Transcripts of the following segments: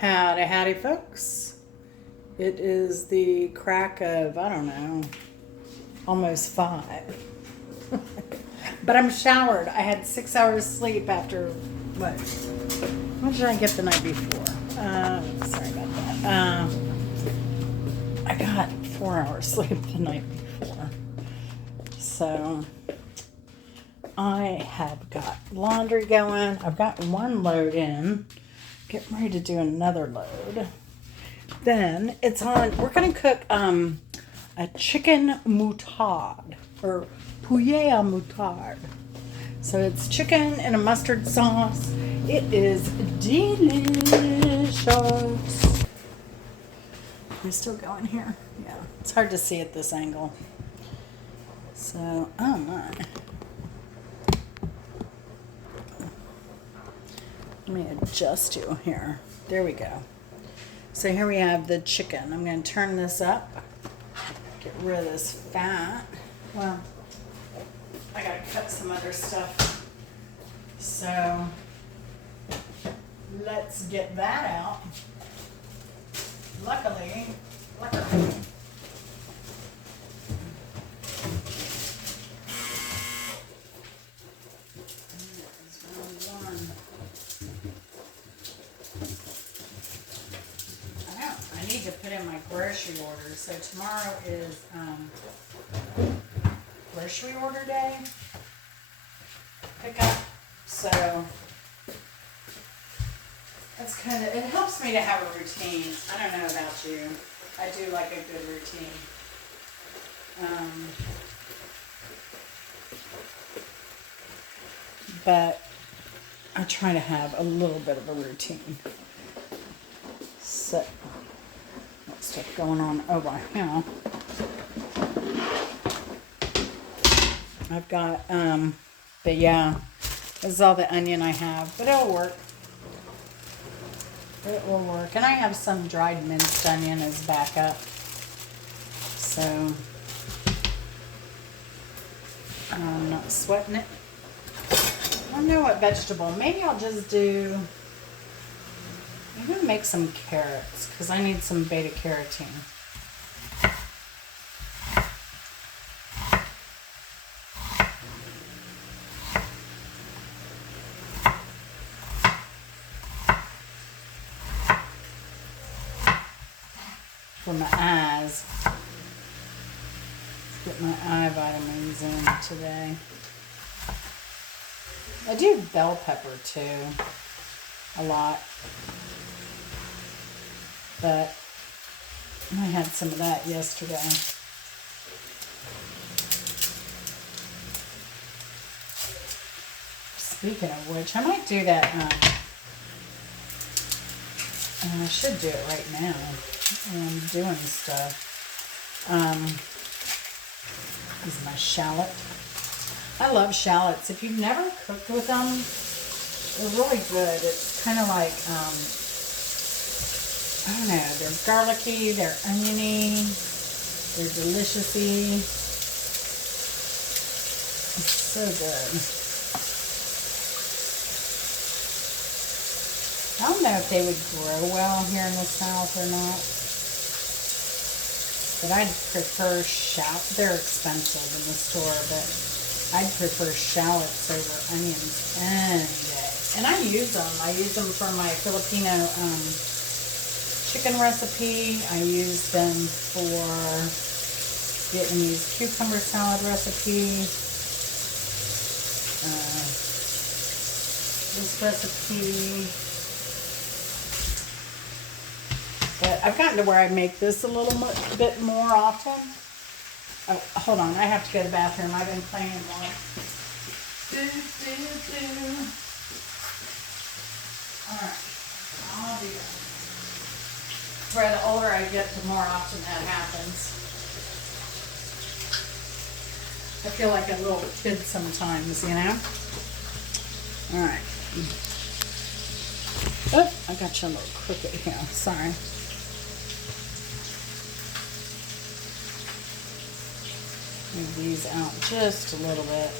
Howdy, howdy, folks. It is the crack of, I don't know, almost 5. But I'm showered. I had 6 hours sleep after, what did I get the night before? Sorry about that. I got 4 hours sleep the night before. So, I have got laundry going. I've got one load in. Getting ready to do another load. Then it's on. We're gonna cook a chicken moutarde or poulet à moutarde. So it's chicken in a mustard sauce. It is delicious. Am I still going here? Yeah, it's hard to see at this angle. So, oh my. Let me adjust you here. There we go. So here we have the chicken. I'm going to turn this up. Get rid of this fat. Well, I got to cut some other stuff. So let's get that out. Luckily. I need to put in my grocery order. So tomorrow is grocery order day. Pickup. So that's kind of, it helps me to have a routine. I don't know about you. I do like a good routine. But I try to have a little bit of a routine. So, what's stuff going on over here? I've got, but yeah, this is all the onion I have, but it'll work. It will work. And I have some dried minced onion as backup. So, I'm not sweating it. I don't know what vegetable. Maybe I'll just do, I'm going to make some carrots because I need some beta carotene. For my eyes. Let's get my eye vitamins in today. I do bell pepper too, a lot. But I had some of that yesterday. Speaking of which, I might do that. And I should do it right now. I'm doing stuff. This is my shallot. I love shallots. If you've never cooked with them, they're really good. It's kind of like, I don't know, they're garlicky, they're oniony, they're deliciousy. It's so good. I don't know if they would grow well here in the South or not. But I'd prefer shallots. They're expensive in the store, but I'd prefer shallots over onions any day. And I use them. I use them for my Filipino chicken recipe. I use them for Vietnamese cucumber salad recipe. This recipe. But I've gotten to where I make this a little bit more often. Oh, hold on. I have to go to the bathroom. I've been playing one. Alright. I'll do that. Where the older I get, the more often that happens. I feel like a little kid sometimes, you know? Alright. Oh, I got you a little crooked here. Sorry. Move these out just a little bit.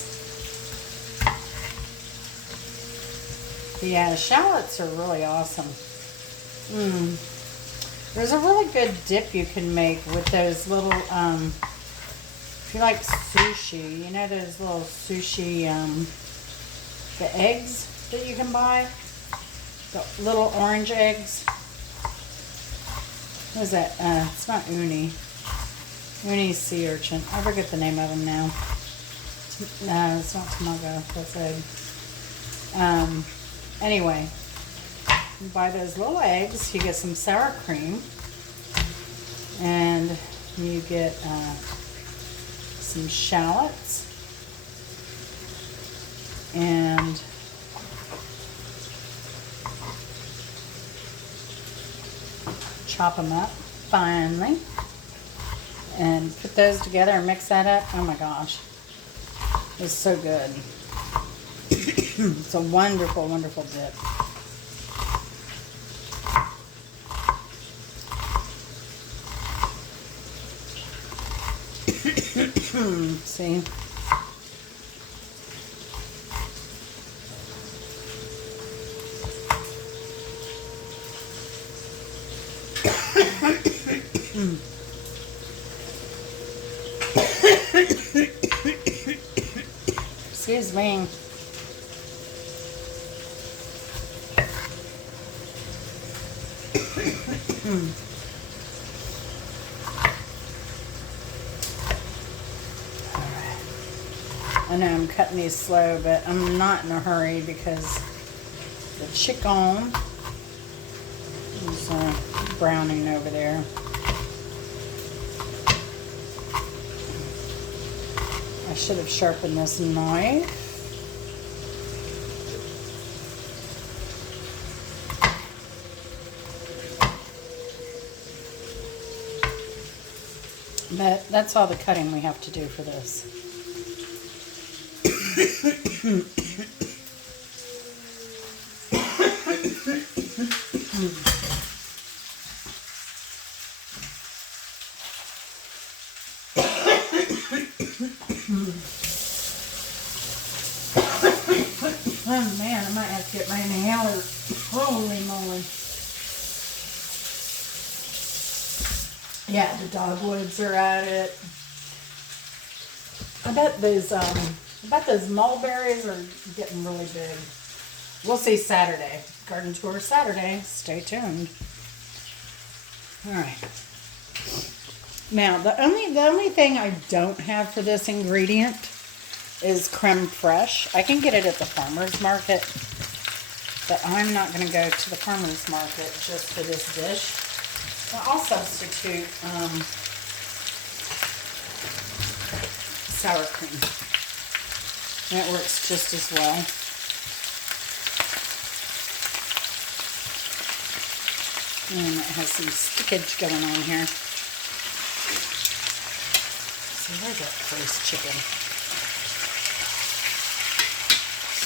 But yeah, shallots are really awesome. There's a really good dip you can make with those little, if you like sushi, you know those little sushi, the eggs that you can buy? The little orange eggs. What is that? It's not uni. Uni's sea urchin. I forget the name of them now. No, it's not tamago. That's egg. Anyway, you buy those little eggs. You get some sour cream. And you get some shallots. And chop them up finely and put those together and mix that up. Oh my gosh, it's so good. It's a wonderful, wonderful dip. See? Excuse me. I know I'm cutting these slow, but I'm not in a hurry because the chicken is browning over there. I should have sharpened this knife. But that's all the cutting we have to do for this. Oh man, I might have to get my inhaler. Holy moly. Yeah, the dogwoods are at it. I bet those mulberries are getting really big. We'll see Saturday. Garden tour Saturday. Stay tuned. All right. Now, the only thing I don't have for this ingredient is creme fraiche. I can get it at the farmer's market, but I'm not going to go to the farmer's market just for this dish. Well, I'll substitute sour cream. And it works just as well. And it has some stickage going on here. So there's that first chicken.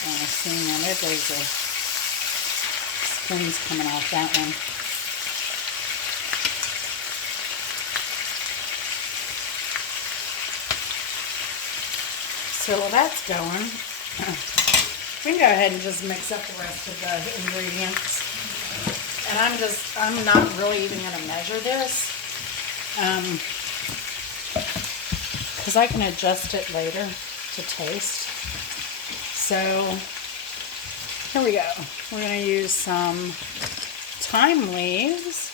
See, now there's the skins coming off that one. So while that's going, we can go ahead and just mix up the rest of the ingredients. And I'm not really even going to measure this, because I can adjust it later to taste. So here we go. We're going to use some thyme leaves.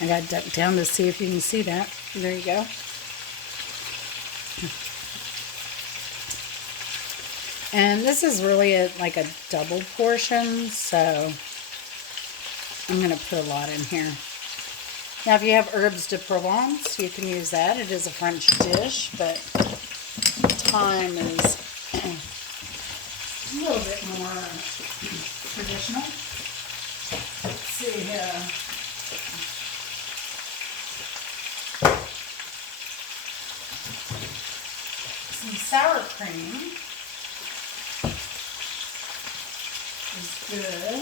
I got to duck down to see if you can see that. There you go. And this is really like a double portion, so I'm going to put a lot in here. Now, if you have herbes de Provence, you can use that. It is a French dish, but thyme is a little bit more traditional. Let's see here. Some sour cream is good.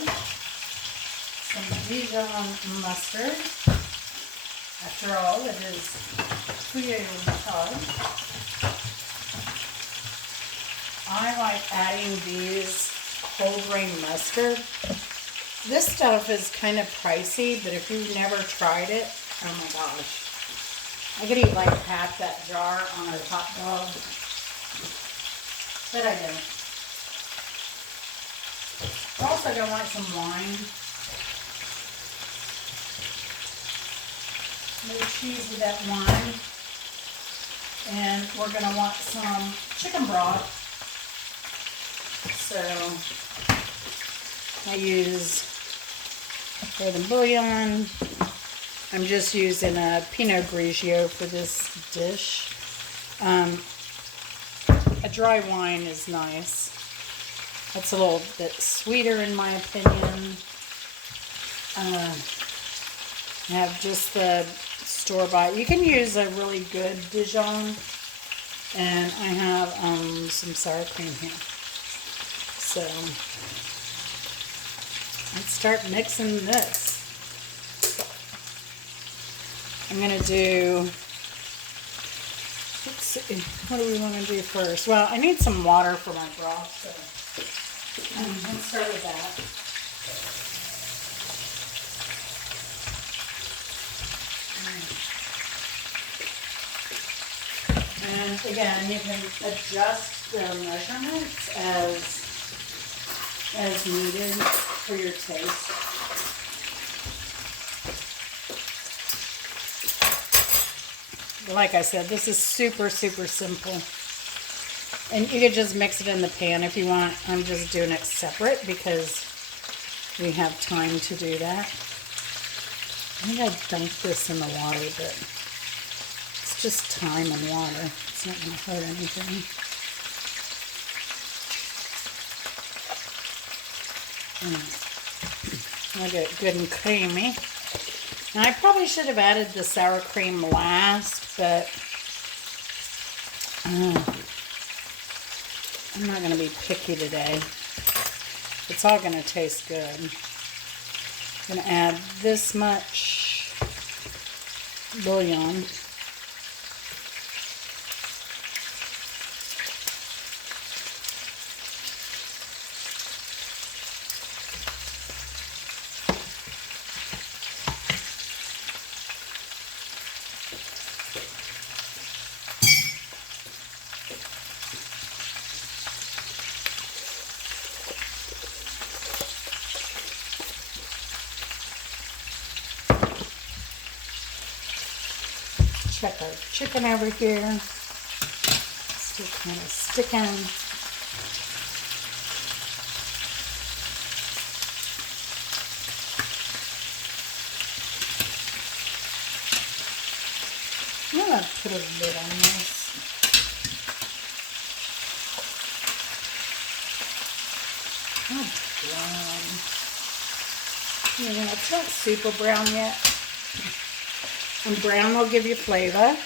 Some Dijon mustard. After all, it is Poulet Moutarde. I like adding these whole grain mustard. This stuff is kind of pricey, but if you've never tried it, oh my gosh. I could eat like half that jar on a hot dog, but I don't. We're also going to want some wine. No cheese with that wine. And we're going to want some chicken broth. So I use golden bouillon. I'm just using a Pinot Grigio for this dish. A dry wine is nice. That's a little bit sweeter in my opinion. I have just the store-bought. You can use a really good Dijon. And I have some sour cream here. So let's start mixing this. I'm going to do, let's see, what do we want to do first? Well, I need some water for my broth, so let's start with that. And again, you can adjust the measurements as needed for your taste. Like I said, this is super, super simple. And you could just mix it in the pan if you want. I'm just doing it separate because we have time to do that. I think I dunked this in the water, but it's just thyme and water. It's not going to hurt anything. I'll get it good and creamy. Now, I probably should have added the sour cream last, but I'm not going to be picky today. It's all going to taste good. I'm going to add this much bouillon. Check our chicken over here. Still kind of sticking. I'm going to put a lid on this. Oh, brown. Yeah, it's not super brown yet. And brown will give you flavor.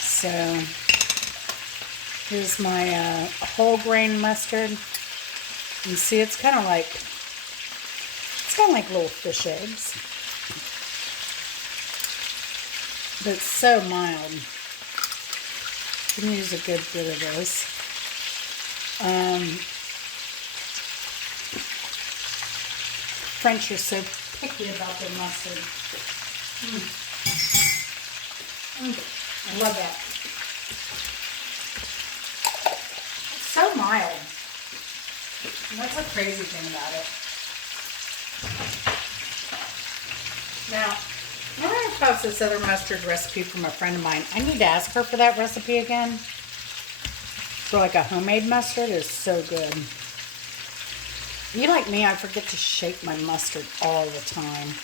So here's my whole grain mustard. You see, it's kind of like little fish eggs, but it's so mild. You can use a good bit of this. French are so picky about their mustard. I love that. It's so mild. And that's a crazy thing about it. Now, remember I posted this other mustard recipe from a friend of mine. I need to ask her for that recipe again. For like a homemade mustard is so good. You like me, I forget to shake my mustard all the time.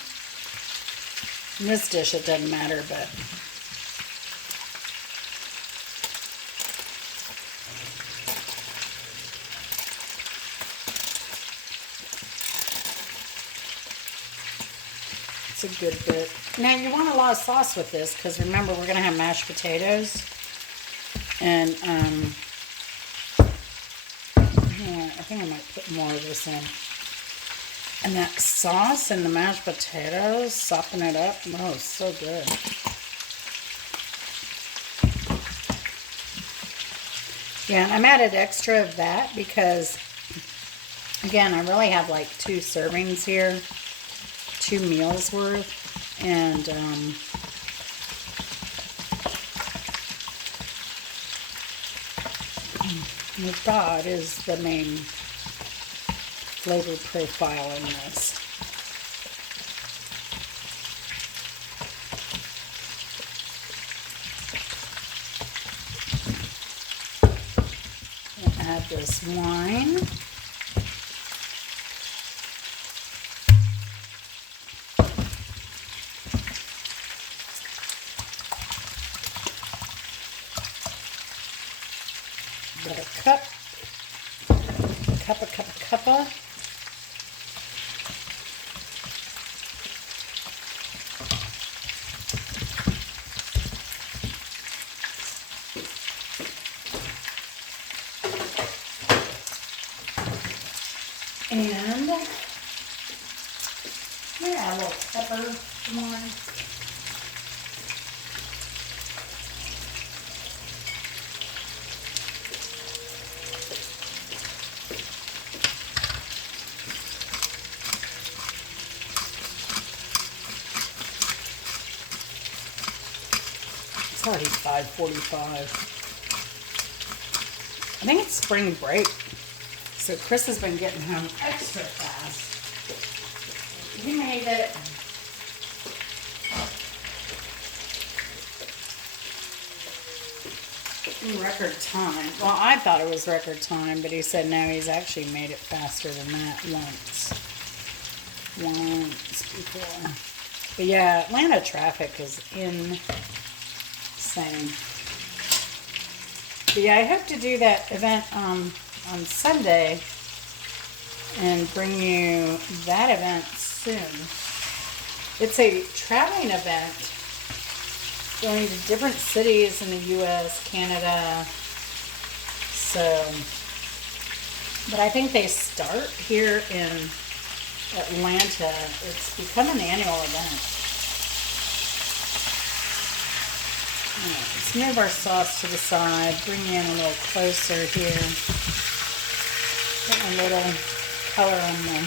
In this dish, it doesn't matter, but it's a good bit. Now, you want a lot of sauce with this because remember, we're going to have mashed potatoes. And, yeah, I think I might put more of this in. And that sauce and the mashed potatoes, sopping it up, oh, it's so good. Yeah, and I'm added extra of that because Again, I really have like 2 servings here, 2 meals worth, and Moutarde is the main flavor profile in this. I'll add this wine. About a cup. Cuppa. And yeah, a little pepper more. It's already 5:45. I think it's spring break. So Chris has been getting home extra fast. He made it in record time. Well, I thought it was record time, but he said no, he's actually made it faster than that once before. But yeah, Atlanta traffic is insane. But yeah, I hope to do that event on Sunday and bring you that event soon. It's a traveling event going to different cities in the U.S., Canada. So, but I think they start here in Atlanta. It's become an annual event. Let's move our sauce to the side, bring you in a little closer here. Get a little color on them.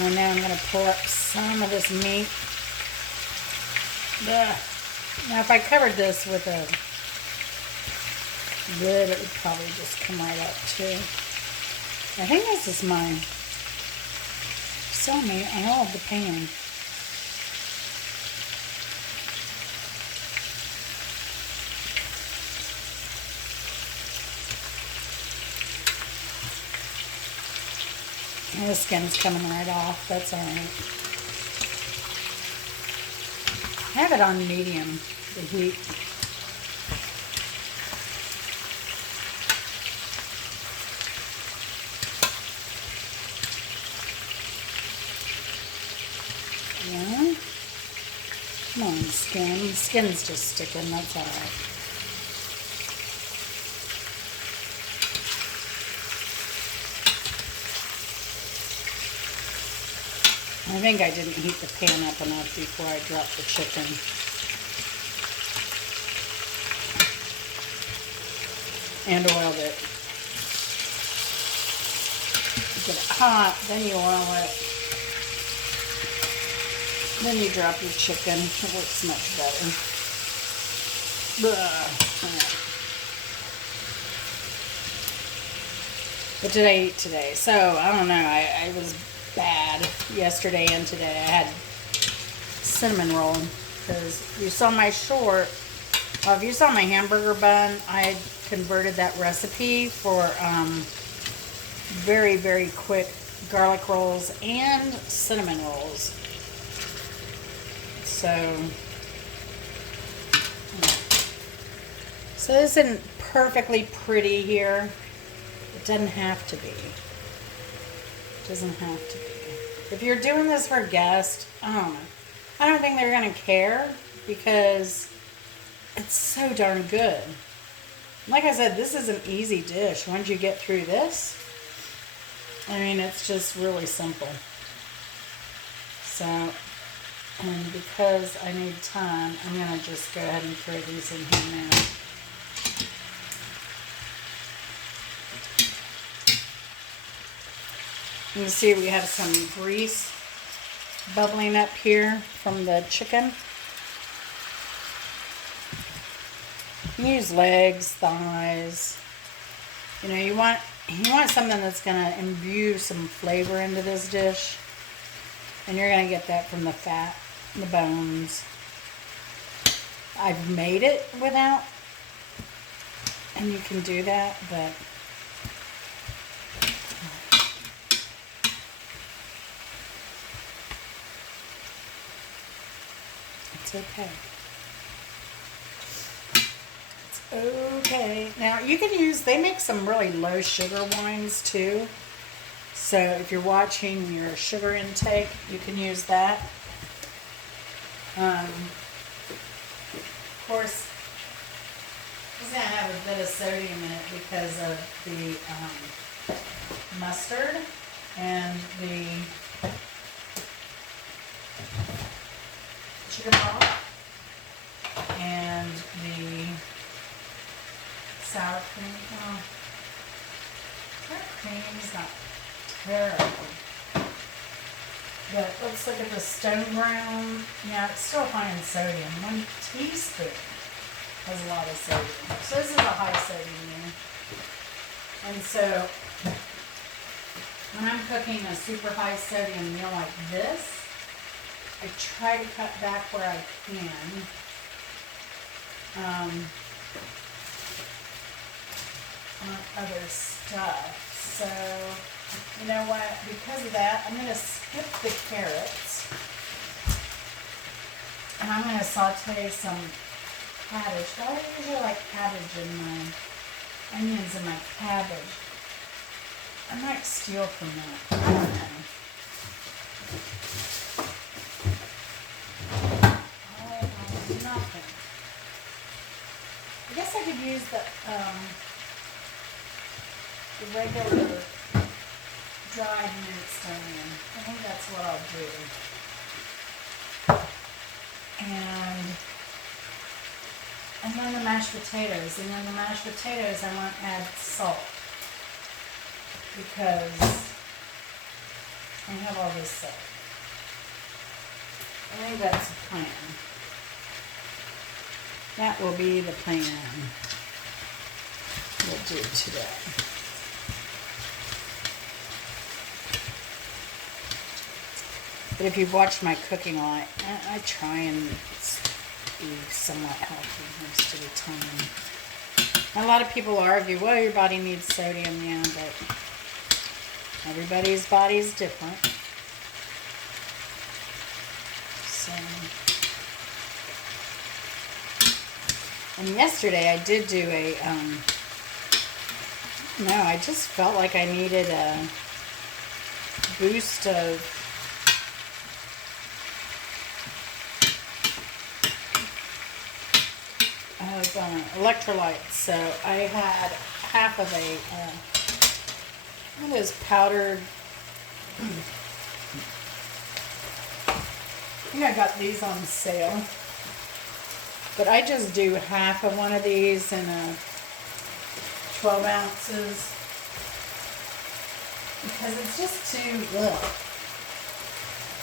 And now I'm going to pull up some of this meat. Ugh. Now if I covered this with a lid, it would probably just come right up too. I think this is mine. Saw me all of the pan. And the skin's coming right off. That's all right. I have it on medium, the heat. Yeah. Come on, skin. The skin's just sticking. That's all right. I think I didn't heat the pan up enough before I dropped the chicken. And oiled it. Get it hot, then you oil it. Then you drop your chicken. It works much better. What did I eat today? So, I don't know. I was bad yesterday and today. I had cinnamon roll because you saw my short. If you saw my hamburger bun, I had converted that recipe for very, very quick garlic rolls and cinnamon rolls. So this isn't perfectly pretty here. It doesn't have to be. It doesn't have to be. If you're doing this for a guest, I don't think they're going to care because it's so darn good. Like I said, this is an easy dish. Once you get through this, I mean, it's just really simple. So, and because I need time, I'm going to just go ahead and throw these in here now. You can see we have some grease bubbling up here from the chicken. You can use legs, thighs. You know, you want something that's going to imbue some flavor into this dish. And you're going to get that from the fat, the bones. I've made it without, and you can do that, but it's okay. It's okay. Now you can use, they make some really low sugar wines too. So if you're watching your sugar intake, you can use that. Of course, it's going to have a bit of sodium in it because of the mustard and the chicken broth and the sour cream. Oh, sour cream is not terrible. But let's look at the stone ground. Yeah, it's still high in sodium. 1 teaspoon has a lot of sodium. So this is a high sodium meal. And so when I'm cooking a super high sodium meal like this, I try to cut back where I can. On other stuff. So you know what? Because of that, I'm going to skip the carrots. And I'm going to saute some cabbage. I usually like cabbage in my onions and my cabbage. I might steal from that. I don't know. Nothing. I guess I could use the regular dried minced onion. I think that's what I'll do. And then the mashed potatoes. And then the mashed potatoes I want to add salt. Because I have all this salt. I think that's the plan. That will be the plan we'll do today. But if you've watched my cooking a lot, I try and be somewhat healthy most of the time. A lot of people argue, well, your body needs sodium, yeah, but everybody's body is different. So, and yesterday I did do a, I just felt like I needed a boost of electrolytes. So I had half of a one of those powdered, I think I got these on sale, but I just do half of one of these in 12 ounces because it's just too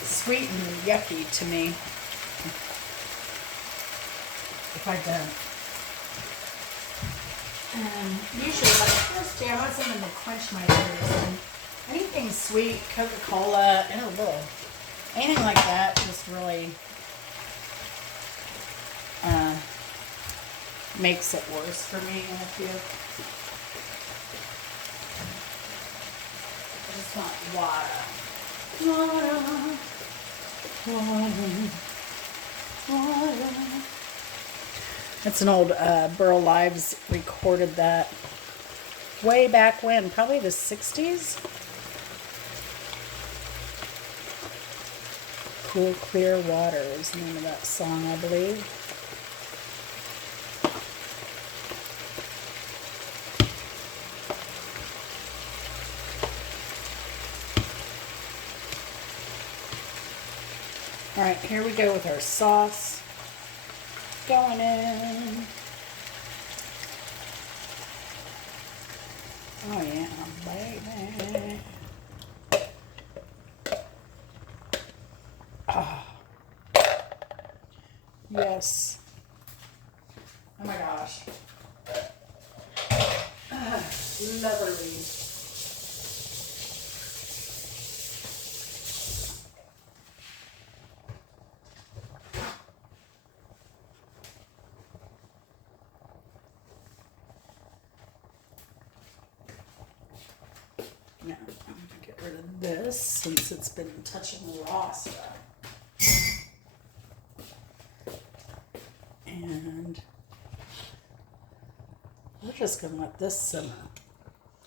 sweet and yucky to me if I don't. Usually, like first day, I want something to quench my thirst. And anything sweet, Coca-Cola, anything like that, just really makes it worse for me. I feel. I just want water. That's an old Burl Lives recorded that way back when, probably the 60s. Cool, Clear Water is the name of that song, I believe. All right, here we go with our sauce. Going in. Oh yeah, baby. this. Oh my gosh. Lovely. Now, I'm going to get rid of this since it's been touching raw stuff. And we're just going to let this simmer.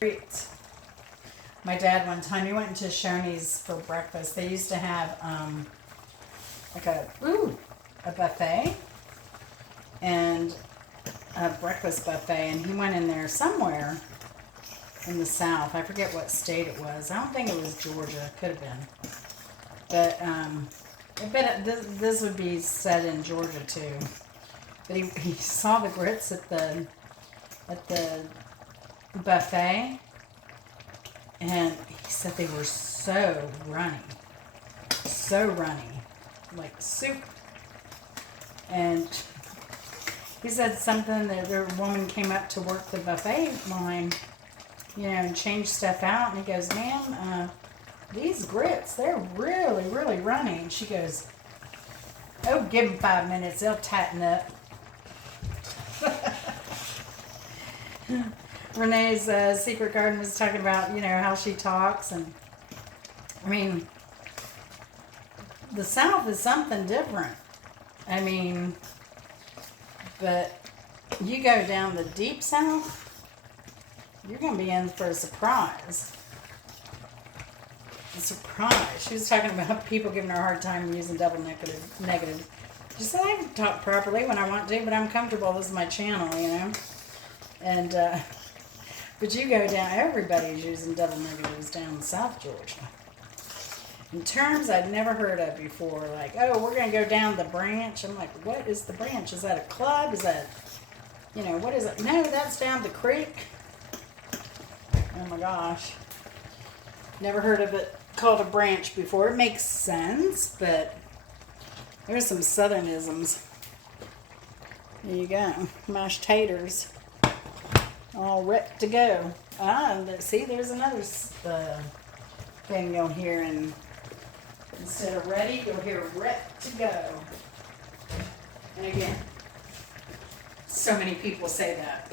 Great. My dad one time, he went into Shoney's for breakfast. They used to have like a buffet and a breakfast buffet, and he went in there somewhere in the South. I forget what state it was. I don't think it was Georgia. Could have been. But I bet this would be said in Georgia too. But he saw the grits at the buffet, and he said they were so runny, like soup. And he said something that their woman came up to work the buffet line, you know, and change stuff out. And he goes, "Ma'am, these grits, they're really, really runny." And she goes, "Oh, give them 5 minutes. They'll tighten up." Renee's Secret Garden was talking about, you know, how she talks. And, I mean, the South is something different. I mean, but you go down the deep South, you're going to be in for a surprise. A surprise. She was talking about people giving her a hard time using double negative. She said, "I can talk properly when I want to, but I'm comfortable. This is my channel, you know." And, but you go down, everybody's using double negatives down in South Georgia. In terms I'd never heard of before, like, "Oh, we're going to go down the branch." I'm like, "What is the branch? Is that a club? Is that, you know, what is it?" "No, that's down the creek." Oh my gosh. Never heard of it called a branch before. It makes sense, but there's some southernisms. There you go. Mashed taters. All ready to go. See, there's another thing you'll hear. And instead of ready, you'll hear ready to go. And again, so many people say that.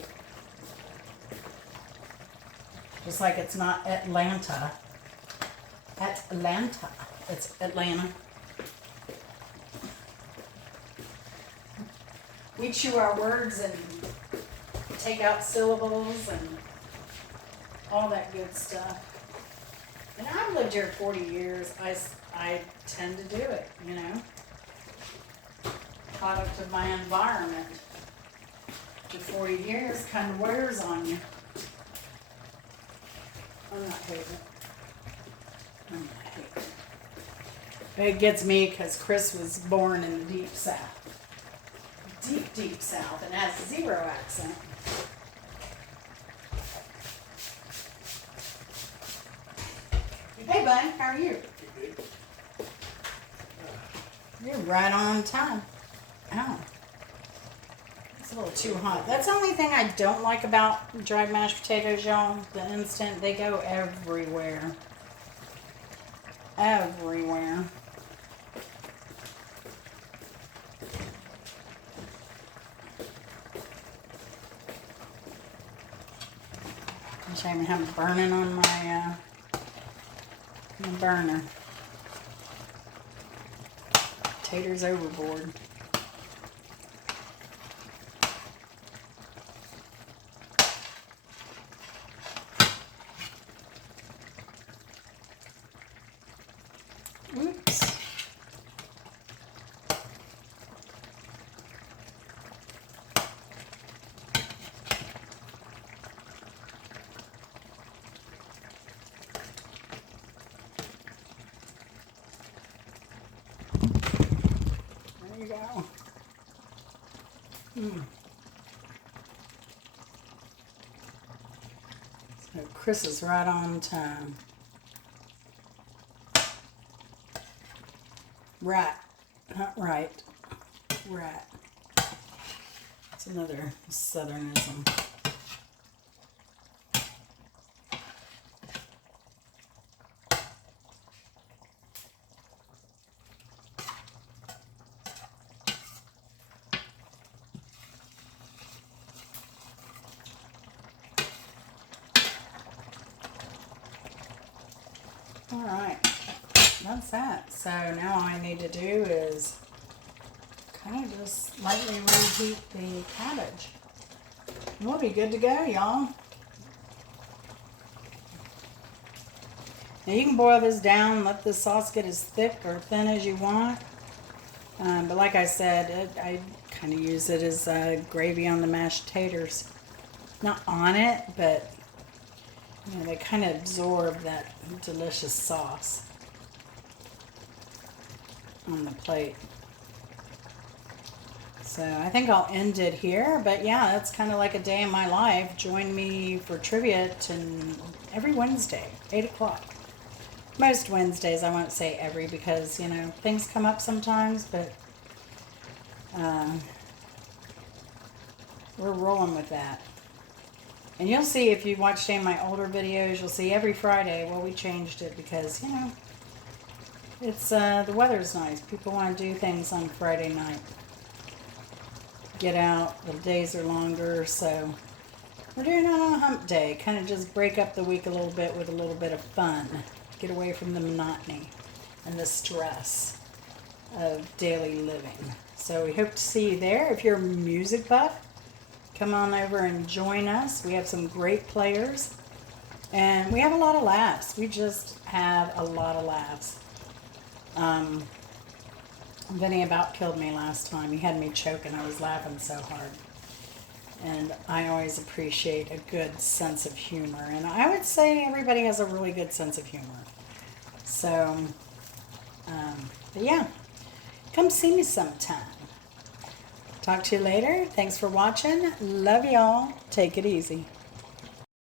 Just like it's not Atlanta. Atlanta. It's Atlanta. We chew our words and take out syllables and all that good stuff. And I've lived here 40 years. I tend to do it, you know. Product of my environment. After 40 years, kind of wears on you. I'm not hating it. It gets me because Chris was born in the deep South. Deep, deep South, and has zero accent. Hey, bud, how are you? You're right on time. Oh. It's a little too hot. That's the only thing I don't like about dried mashed potatoes, y'all. The instant, they go everywhere. Everywhere. I even have it burning on my burner. Taters overboard. Oops. There you go. So Chris is right on time. Right. Not right. Right. It's another Southernism. All right, that's that. So now all I need to do is kind of just lightly reheat the cabbage. And we'll be good to go, y'all. Now you can boil this down, let the sauce get as thick or thin as you want. But like I said, I kind of use it as gravy on the mashed taters. Not on it, but you know, they kind of absorb that delicious sauce on the plate. So I think I'll end it here, but yeah, that's kind of like a day in my life. Join me for trivia every Wednesday, 8 o'clock. Most Wednesdays, I won't say every because, you know, things come up sometimes, but we're rolling with that. And you'll see if you watched any of my older videos, you'll see every Friday, well, we changed it because, you know, it's the weather's nice. People want to do things on Friday night. Get out, the days are longer, so we're doing it on a hump day. Kind of just break up the week a little bit with a little bit of fun. Get away from the monotony and the stress of daily living. So we hope to see you there. If you're a music buff, come on over and join us. We have some great players and we have a lot of laughs. We just have a lot of laughs. Vinny about killed me last time. He had me choking. I was laughing so hard. And I always appreciate a good sense of humor. And I would say everybody has a really good sense of humor. So, but yeah, come see me sometime. Talk to you later. Thanks for watching. Love y'all. Take it easy.